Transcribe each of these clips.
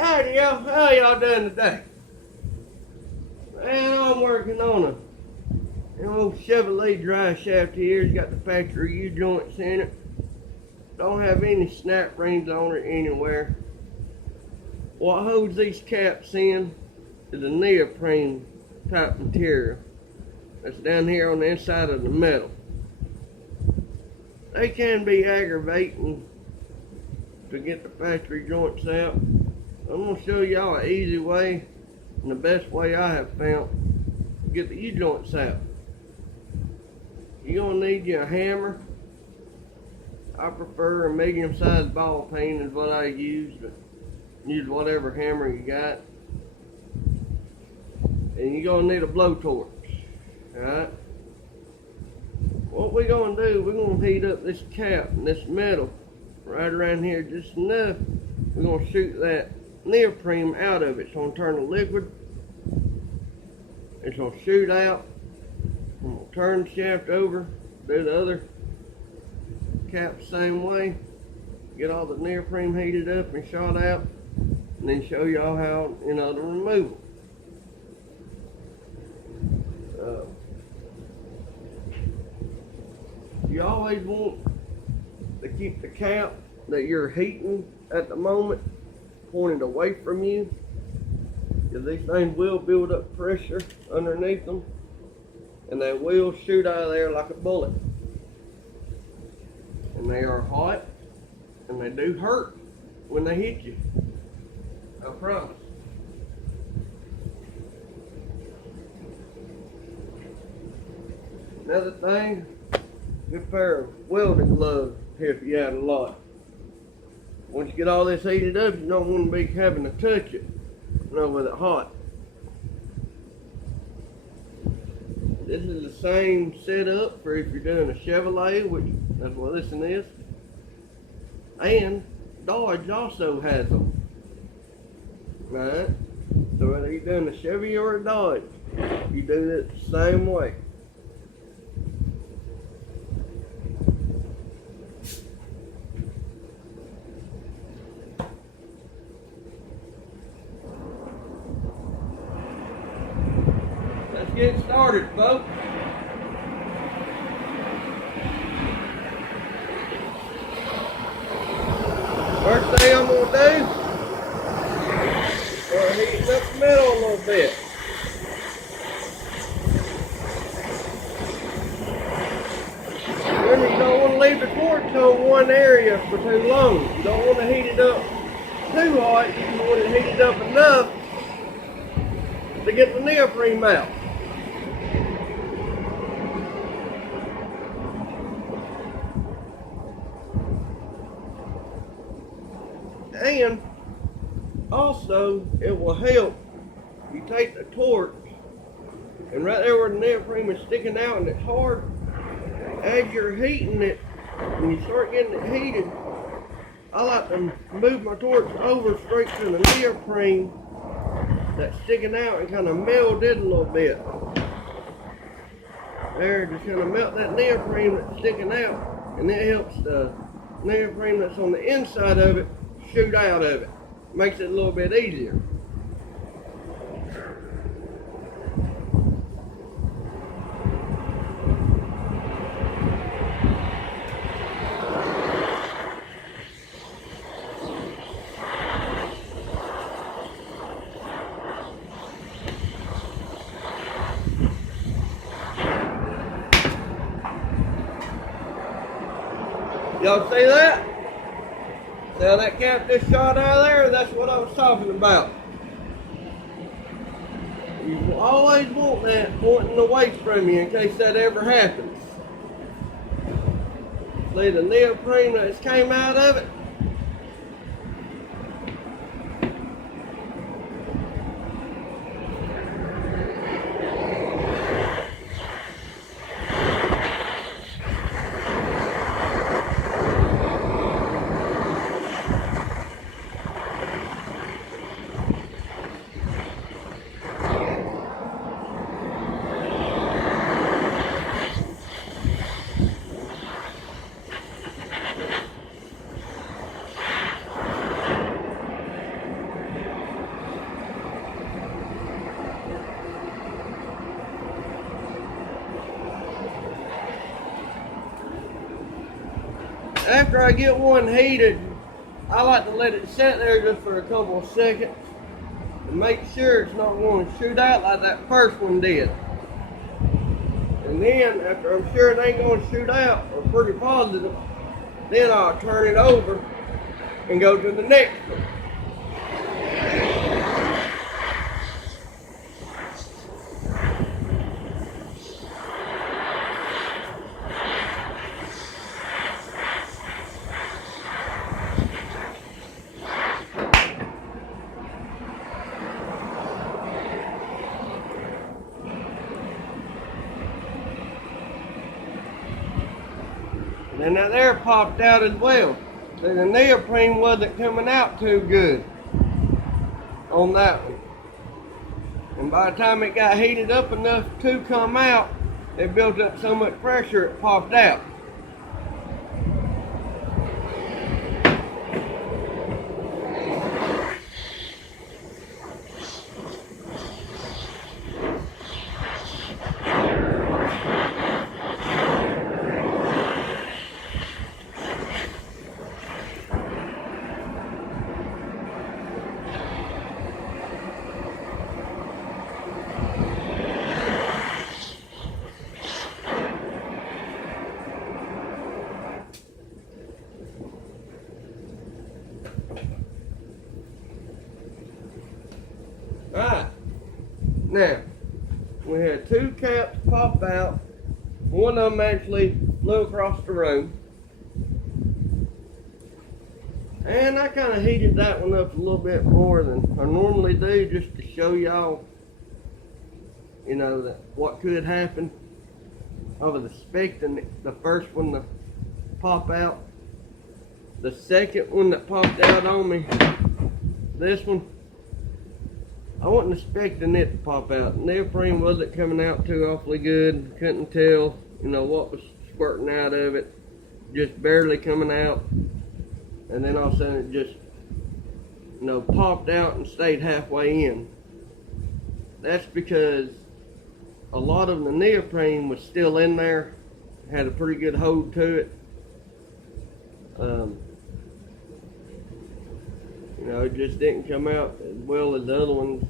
Howdy y'all, how y'all doing today? Man, I'm working on an old Chevrolet drive shaft here. It's got the factory U-joints in it. Don't have any snap rings on it anywhere. What holds these caps in is a neoprene type material that's down here on the inside of the metal. They can be aggravating to get the factory joints out. I'm going to show y'all an easy way and the best way I have found to get the U-joints out. You're going to need you a hammer. I prefer a medium-sized ball peen is what I use, but use whatever hammer you got. And you're going to need a blowtorch. Alright? What we're going to do, we're going to heat up this cap and this metal right around here just enough. We're going to shoot that neoprene out of it. It's going to turn to liquid. It's going to shoot out. I'm going to turn the shaft over, do the other cap the same way. Get all the neoprene heated up and shot out. And then show y'all how, to remove them. You always want to keep the cap that you're heating at the moment pointed away from you, because these things will build up pressure underneath them and they will shoot out of there like a bullet. And they are hot and they do hurt when they hit you, I promise. Another thing, good pair of welding gloves here if you out a lot. Once you get all this heated up, you don't want to be having to touch it, with it hot. This is the same setup for if you're doing a Chevrolet, which that's what this one is. And Dodge also has them. Right? So whether you're doing a Chevy or a Dodge, you do it the same way. Let's get started, folks. First thing I'm going to do, I'm heating up the metal a little bit. Then you don't want to leave the torch on one area for too long. You don't want to heat it up too hot. You want it heated up enough to get the neoprene out. And also, it will help. You take the torch, and right there where the neoprene is sticking out and it's hard, as you're heating it, when you start getting it heated, I like to move my torch over straight to the neoprene that's sticking out and kind of meld it a little bit. There, just kind of melt that neoprene that's sticking out, and it helps the neoprene that's on the inside of it shoot out of it. Makes it a little bit easier. Y'all see that? See how that cap just shot out of there? That's what I was talking about. You always want that pointing away from you in case that ever happens. See the neoprene that just came out of it? after I get one heated, I like to let it sit there just for a couple of seconds and make sure it's not going to shoot out like that first one did. And then after I'm sure it ain't going to shoot out, or pretty positive, then I'll turn it over and go to the next one. And that there popped out as well. So the neoprene wasn't coming out too good on that one. And by the time it got heated up enough to come out, it built up so much pressure it popped out. Alright, now we had two caps pop out. One of them actually flew across the room. And I kind of heated that one up a little bit more than I normally do, just to show y'all, you know, that what could happen. I was expecting the first one to pop out. The second one that popped out on me, this one, I wasn't expecting it to pop out. The neoprene wasn't coming out too awfully good. Couldn't tell, you know, what was squirting out of it. Just barely coming out. And then all of a sudden it just, you know, popped out and stayed halfway in. That's because a lot of the neoprene was still in there. Had a pretty good hold to it. You know, it just didn't come out as well as the other ones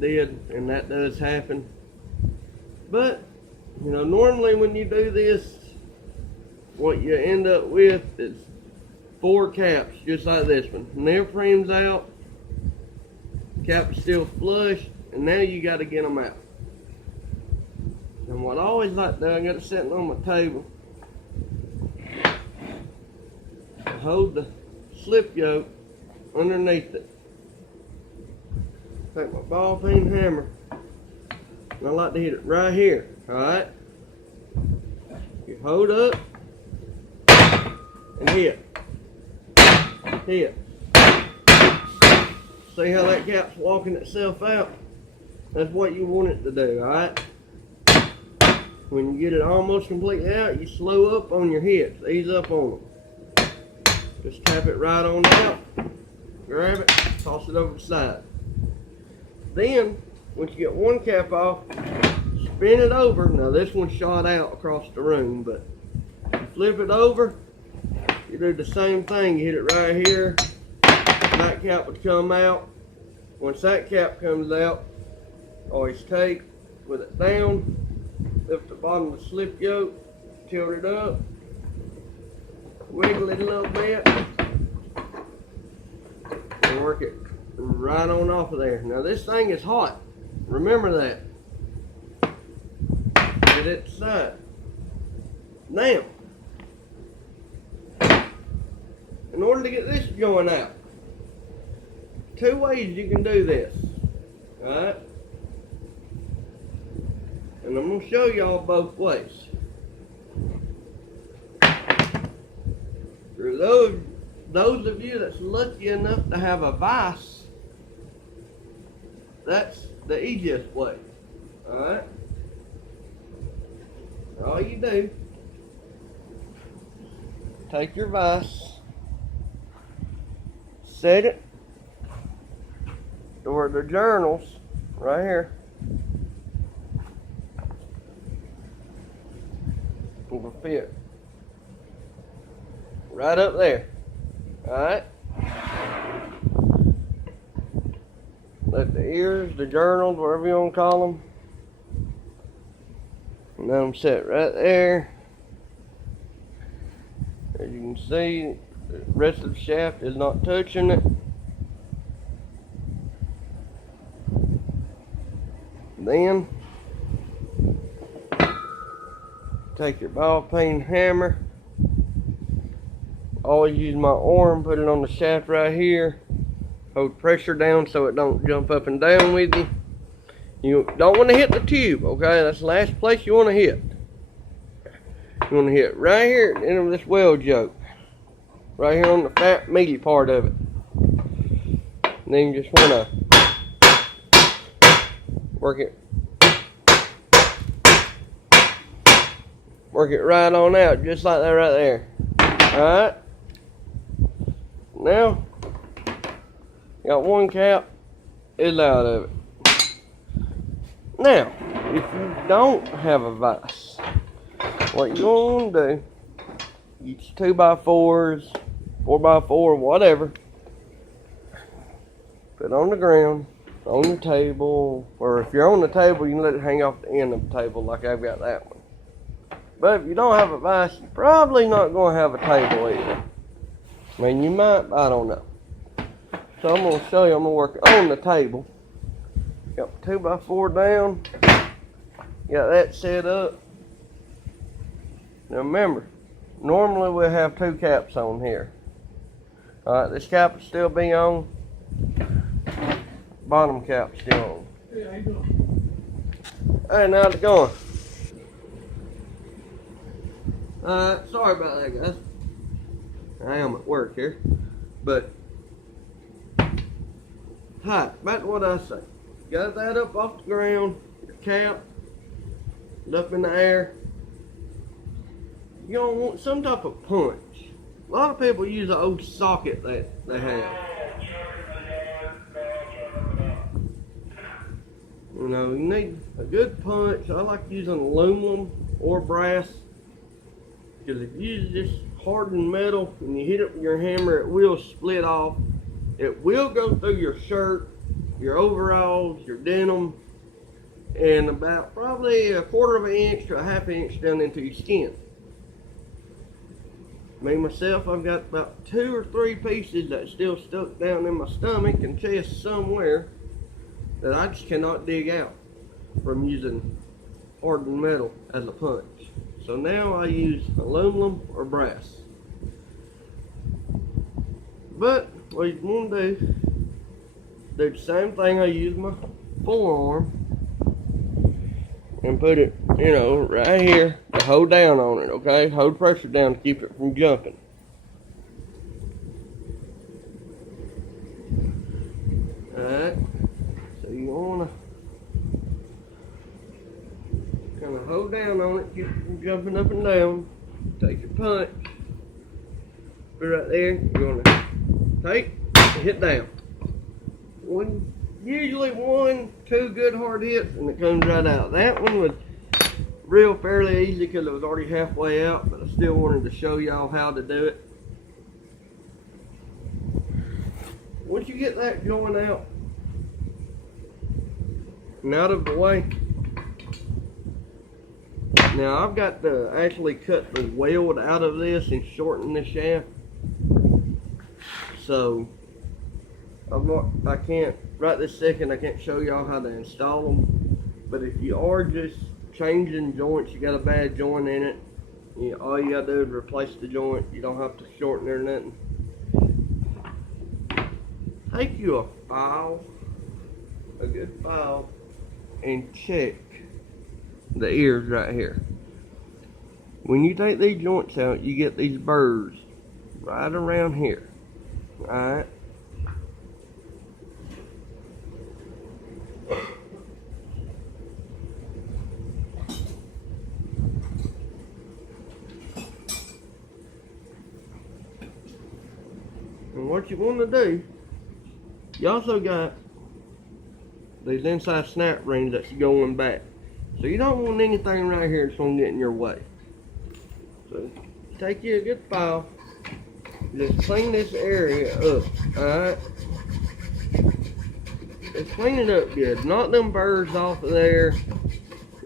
did, and that does happen. But, you know, normally when you do this, what you end up with is 4 caps, just like this one. Neoprene's out, cap is still flush, and now you got to get them out. And what I always like to do, I got it sitting on my table. I hold the slip yoke underneath it. Take my ball peen hammer, and I like to hit it right here. Alright? You hold up and hit. Hit. See how that cap's walking itself out? That's what you want it to do, alright? When you get it almost completely out, you slow up on your hits. Ease up on them. Just tap it right on out. Grab it, toss it over the side. Then, once you get one cap off, spin it over. Now this one shot out across the room, but you flip it over, you do the same thing. You hit it right here, that cap would come out. Once that cap comes out, always take with it down, lift the bottom of the slip yoke, tilt it up, wiggle it a little bit, and work it right on off of there. Now this thing is hot. Remember that. Get it to the side. Now, in order to get this going out, 2 ways you can do this. Alright? And I'm going to show y'all both ways. For those of you that's lucky enough to have a vise, that's the easiest way. Alright? All you do, take your vise, set it to where the journals, right here, will fit. right up there. Alright? Let the ears, the journals, whatever you want to call them, and let them sit right there. As you can see, the rest of the shaft is not touching it. Then, take your ball peen hammer. Always use my arm, put it on the shaft right here. Hold pressure down so it don't jump up and down with you. You don't want to hit the tube, okay? That's the last place you want to hit. You want to hit right here at the end of this weld yoke. Right here on the fat, meaty part of it. And then you just want to work it right on out, just like that right there. Alright? Now, got one cap, it's out of it. Now, if you don't have a vise, what you're going to do, each 2x4s, 4x4, whatever, put it on the ground, on the table, or if you're on the table, you can let it hang off the end of the table like I've got that one. But if you don't have a vise, you're probably not going to have a table either. I mean, you might, but I don't know. So I'm going to show you, I'm going to work on the table. Got 2x4 down. Got that set up. Now remember, normally we'll have 2 caps on here. Alright, this cap will still be on. Bottom cap still on. Hey, how you doing? Hey, how's it going? Sorry about that, guys. I am at work here. But, hi, back to what I say. Got that up off the ground, your cap, up in the air. You're gonna want some type of punch. A lot of people use an old socket that they have. You know, you need a good punch. I like using aluminum or brass. Because if you use this hardened metal and you hit it with your hammer, it will split off. It will go through your shirt, your overalls, your denim, and about probably 1/4 of an inch to a 1/2 inch down into your skin. Me myself, I've got about 2 or 3 pieces that's still stuck down in my stomach and chest somewhere that I just cannot dig out from using hardened metal as a punch. So now I use aluminum or brass. But what you want to do the same thing. I use my forearm and put it, you know, right here to hold down on it, okay? Hold pressure down to keep it from jumping. Alright, so you want to kind of hold down on it, keep it from jumping up and down. Take your punch, put it right there. You're going to take and hit down. Usually 1, 2 good hard hits and it comes right out. That one was real fairly easy because it was already halfway out, but I still wanted to show y'all how to do it. Once you get that going out and out of the way, now I've got to actually cut the weld out of this and shorten the shaft. So I can't, right this second, I can't show y'all how to install them. But if you are just changing joints, you got a bad joint in it, all you gotta do is replace the joint. You don't have to shorten it or nothing. Take you a file, a good file, and check the ears right here. When you take these joints out, you get these burrs right around here. Alright? And what you want to do, you also got these inside snap rings that's going back. So you don't want anything right here that's going to get in your way. So take you a good file, just clean this area up, alright? Just clean it up good. Knock them burrs off of there.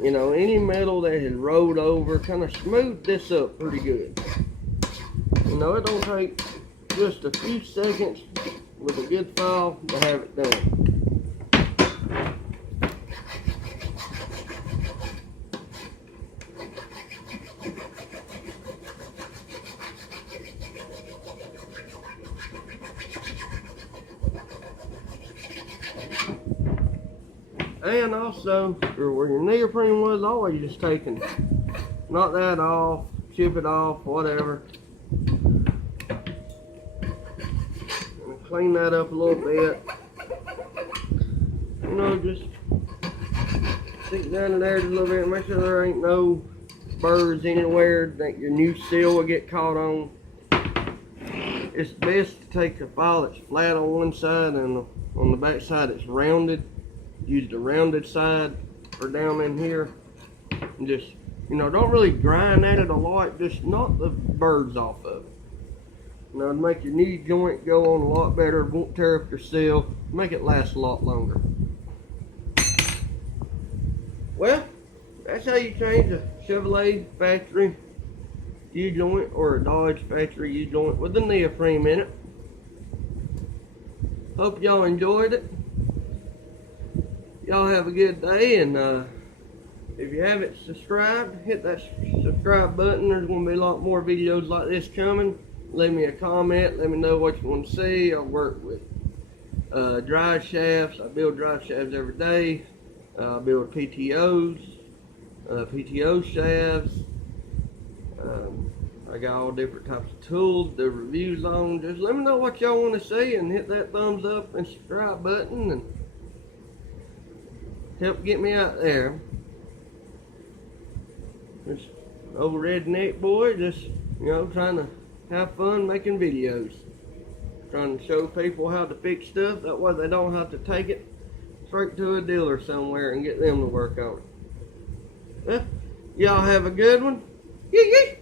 You know, any metal that has rolled over, kind of smooth this up pretty good. You know, it don't take just a few seconds with a good file to have it done. And also, where your neoprene was, always just taking, knock that off, chip it off, whatever. And clean that up a little bit. You know, just stick down in there just a little bit, make sure there ain't no burrs anywhere that your new seal will get caught on. It's best to take a file that's flat on one side and on the back side it's rounded. Use the rounded side for down in here. And just, you know, don't really grind at it a lot. Just knock the burrs off of it. You know, to make your knee joint go on a lot better. Won't tear up your seal. Make it last a lot longer. Well, that's how you change a Chevrolet factory U-joint or a Dodge factory U-joint with the neoprene in it. Hope y'all enjoyed it. Y'all have a good day, and if you haven't subscribed, hit that subscribe button. There's going to be a lot more videos like this coming. Leave me a comment. Let me know what you want to see. I work with drive shafts. I build drive shafts every day. I build PTO shafts. I got all different types of tools, do reviews on. Just let me know what y'all want to see, and hit that thumbs up and subscribe button, and help get me out there. This old redneck boy, just, you know, trying to have fun making videos. Trying to show people how to fix stuff. That way they don't have to take it straight to a dealer somewhere and get them to work on it. Well, y'all have a good one. Yee yee.